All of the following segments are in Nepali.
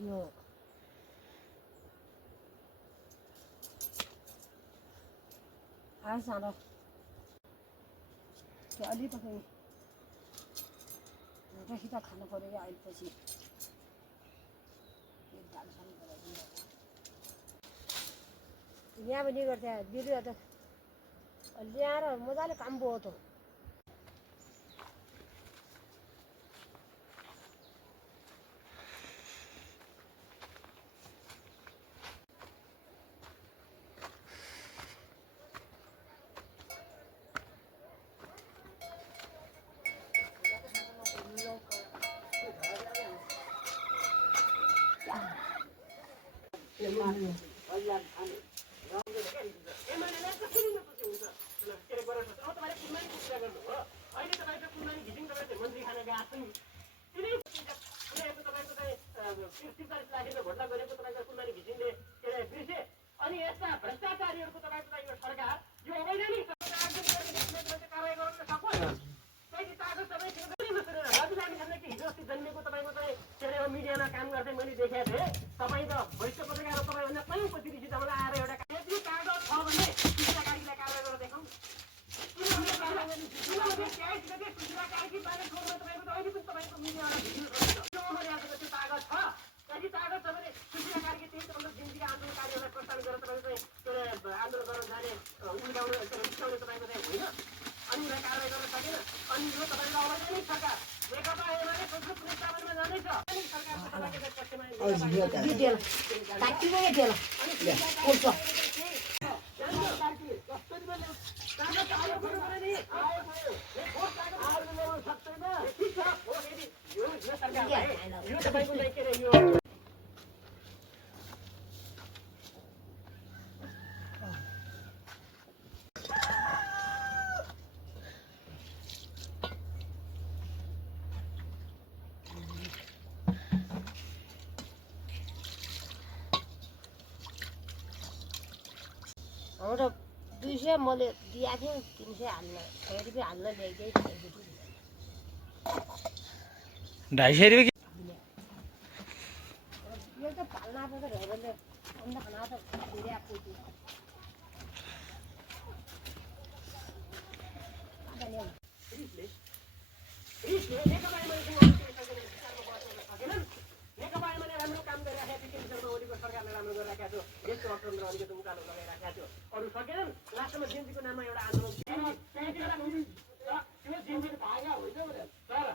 यो आज सानो त्यो अलिकति रसिदा खानु पर्यो आएपछि यहाँ पनि गर्दा बिरुवा त ल्याएर मजाले काम भयो त मिडियामा काम गर्दै मैले देखेको थिएँ तपाईँ त वरिष्ठ पत्रकार हो तपाईँभन्दा कहीँ पछि रिसित मलाई आएर एउटा यति कागज छ भने सुशीला कार्कीलाई कारवाही गरेर देखाउँ सुशीला कार्की बारे छोड्न तपाईँको त अहिले पनि तपाईँको मिडियामा भिडियो त्यो कागज छ यदि कागज छ भने सुशीला कार्की त्यही तपाईँको जिन्दगी आन्दोलनकारीहरूलाई प्रस्थान गरेर तपाईँको चाहिँ आन्दोलन गर्न जाने उल्टाउने रिसाउने तपाईँको चाहिँ होइन अनि उसलाई कारवाही गर्न सकेन अनि यो तपाईँको अवैधानिक सरकार नेकपा एमाले संसद पुनर्स्थापनमा जाँदैछ हाम्रो 200 मैले दिएको थिएँ 300 हाल्न फेरि पनि हाल्न ल्याइदिए 250 रुपियाँ यो त फाल्न पर्छ हेरेर अन्त खाना त धेरै आएको थियो राम्रो काम गरिरहेको थियो शर्मा ओलीको सरकारले राम्रो गरिरहेको थियो देशको अर्थतन्त्र अलिकति उकालो लगाइरहेको थियो अरू सकेनन् लास्टमा जेन्जीको नाममा एउटा आन्दोलन त्यो जेन्जी भागा होइन तर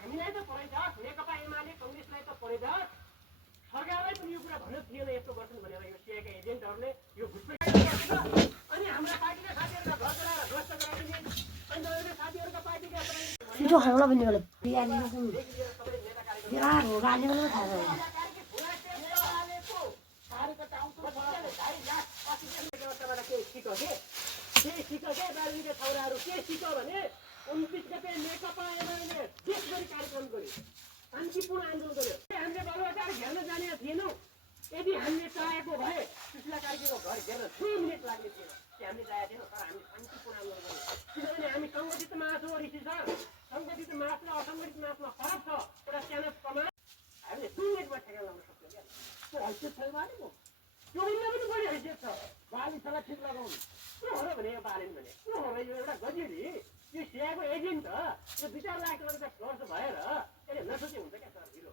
हामीलाई त परेछ नेकपा एमाले कङ्ग्रेसलाई त परेछ सरकारलाई पनि यो कुरा भन्नु थिएन यस्तो गर्छन् भनेर यो सिआईका एजेन्टहरूले यो घुसपेट अनि हाम्रा पार्टीका साथीहरूका घर चलाएर ध्वस्त गराइदिने अनि तपाईँको साथीहरूका पार्टीका छिटो खानुलाई पनि होला बिहान हो गाली पनि थाहा दार्जिलिङका छौराहरू के सिक्यो भने 29 गते नेकपा एमाले देशभरि कार्यक्रम गर्यो शान्तिपूर्ण आन्दोलन गर्यो हामीले बालुवाटार घेर्न जाने थिएनौँ यदि हामीले चाहेको भए सुशीला कार्कीको घर घेर्न 2 मिनट लाग्ने थिएन हामीले चाहेको थिएनौँ तर हामी शान्तिपूर्ण आन्दोलन गर्यौँ किनभने हामी सङ्गठित मास हो ऋषि सर सङ्गठित मास र असङ्गठित मासमा फरक छ एउटा सानो प्रमाण हामीले 2 मिनटमा ठेगान लगाउन सक्छौँ क्या त्यो हैसियत छैन बालेको त्योभन्दा पनि बढी हैसियत छ बालिसँग ठिक लगाउनु को हो र भने यो बालेन भने को हो र यो एउटा गजिरी यो सिआईको एजेन्ट हो यो 2-4 लाख रुपियाँ खर्च भएर त्यसले नसोचे हुन्छ क्या सर ढिलो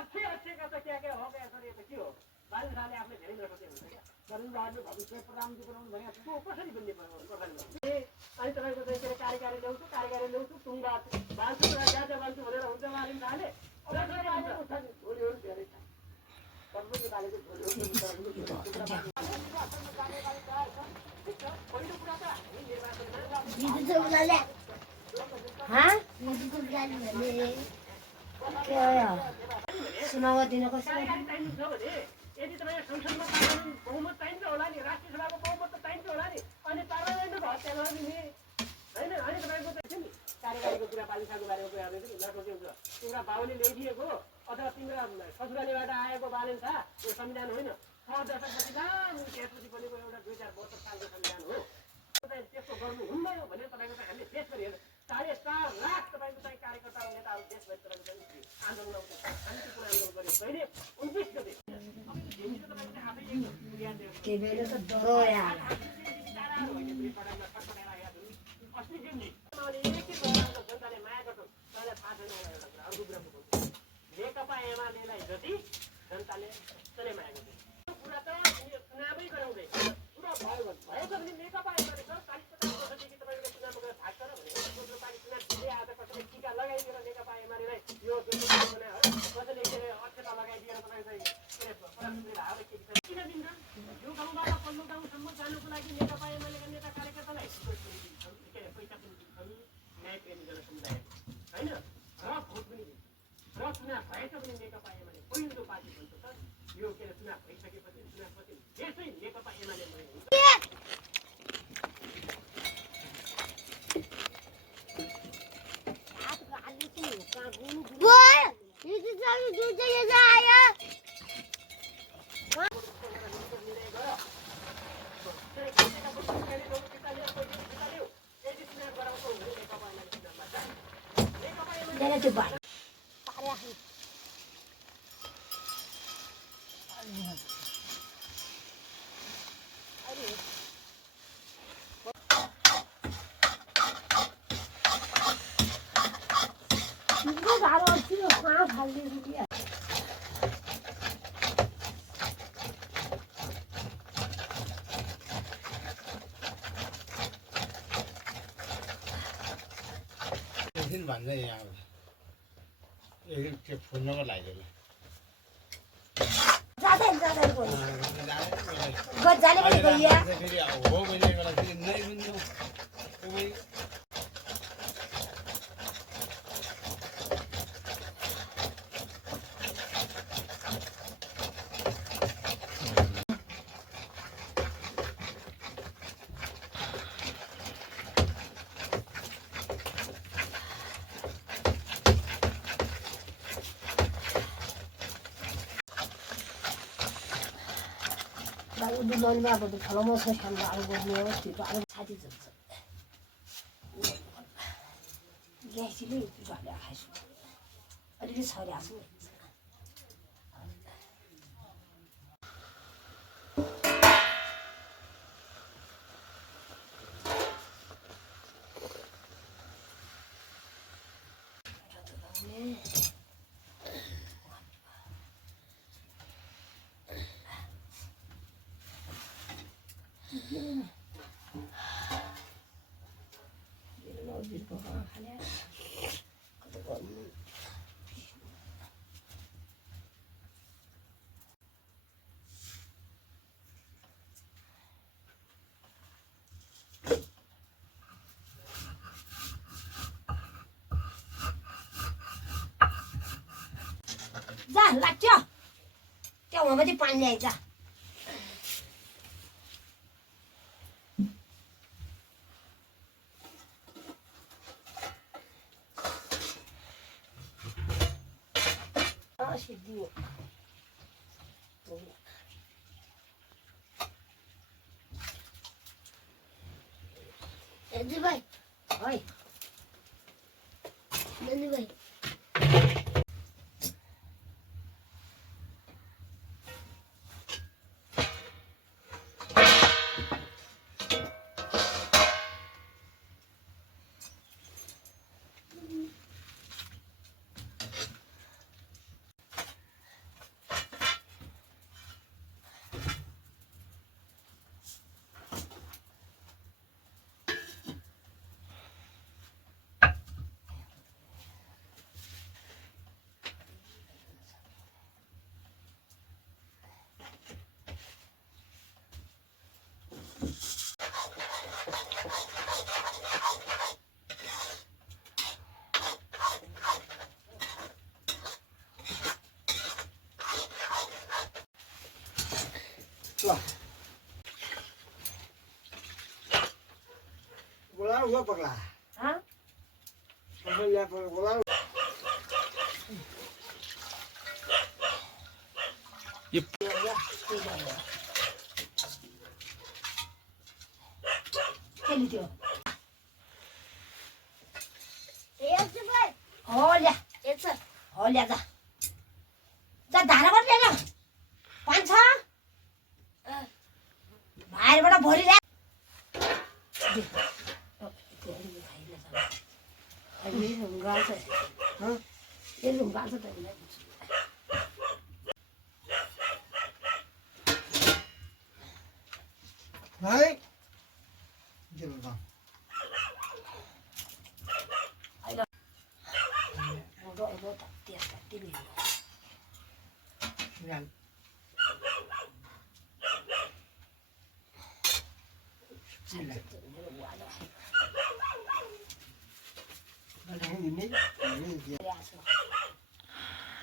अच्छे का त क्या हो क्या सर यो के हो बालिन शाहले आफूले धेरै नसोचे हुन्छ क्या नरेन्द्र बहादुर भविष्य प्रधानमन्त्री बनाउनु भनेको को कसरी बन्ने प्रधानमन्त्री अनि तपाईँको चाहिँ के कार्यकारी ल्याउँछु टुङ्गा बाल्छु गाजा बाल्छु भनेर हुन्छ बालिन शाहले झोलीहरू धेरै छ पहिलो कुरा त हामी सुनावा दिनको यदि तपाईँ संसदमा बहुमत चाहिन्छ होला नि राष्ट्रिय सभाको बहुमत त चाहिन्छ होला नि अनि पार्लियामेन्टको हत्या गरिदिने होइन अनि तपाईँको चाहिँ नि कार्यकारीको कुरा पालिसाको बारेमा कुरा गर्दै थियो नसोचे हुन्छ तिम्रा बाबुले ल्याइदिएको अथवा तिम्रा ससुरालीबाट आएको बालेन थाहा यो संविधान होइन 6 दशकपछि लामो त्यसपछि बनेको एउटा 2072 सालको संविधान हो त्यस्तो गर्नु हुँदैन भनेर तपाईँको चाहिँ हामीले पेश गरेर 4.5 लाख तपाईँको चाहिँ कार्यकर्ता र नेताहरू देशभरि तपाईँको आन्दोलन शान्तिपूर्ण आन्दोलन गर्यो कहिले 29 गते के बेला त डरो यार जनताले माया गर्छ तपाईँलाई थाहा छैन एउटा कुरा अर्को कुरा बुझ्नु नेकपा एमालेलाई जति जनताले त्यसले माया गर्छ कुरा त चुनावै गराउँदै पुरा भएको छ भने नेकपा एमाले 40-50 वर्षदेखि तपाईँको चुनावमा गएर भाग्छ र भने दोस्रो पालि चुनाव जिते आज कसैले टिका लगाइदिएर नेकपा एमालेलाई यो कसैले अक्षता लगाइदिएर तपाईँको चाहिँ प्रधानमन्त्री भावले के किन दिन्छ यो गाउँबाट पल्लो गाउँसम्म जानुको लागि नेकपा एमालेका नेता कार्यकर्तालाई पैसा पनि दिन्छन् न्याय प्रेमी जनसमुदाय होइन र भोट पनि दिन्छ र चुनाव भएछ भने नेकपा एमाले पहिलो पार्टी भन्छ त यो के अरे चुनाव भइसकेपछि चुनावपछि देशै नेकपा एमाले हुन्छ त्यो बात एकदिन भन्छ यहाँ एकदिन त्यो फोन नम्बर लगाइदिनु हो भने बेला नै बुझ्नु मन अब फलाउनु छ खानु अब गर्नु हो त्यो अब साथी जन्छ ग्यासले झले खाइसु अलिअलि छर्या छु जा लाग्छ क्या वहाँ मात्रै पानी ल्याइछ सिद्धि दाजु भाइ है दाजु भाइ बोला हुआ पगला हाँ बोला ये खेल्नु थियो हो ल्या येच हो ल्या जा जा धाराबाट ल्या पानी छ बाहिरबाट भरि ल्या भाइ के भन्छ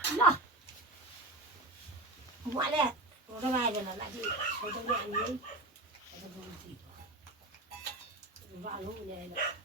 ल मैले फोटो आएर लागि फोटो आउने बालु ल्याएर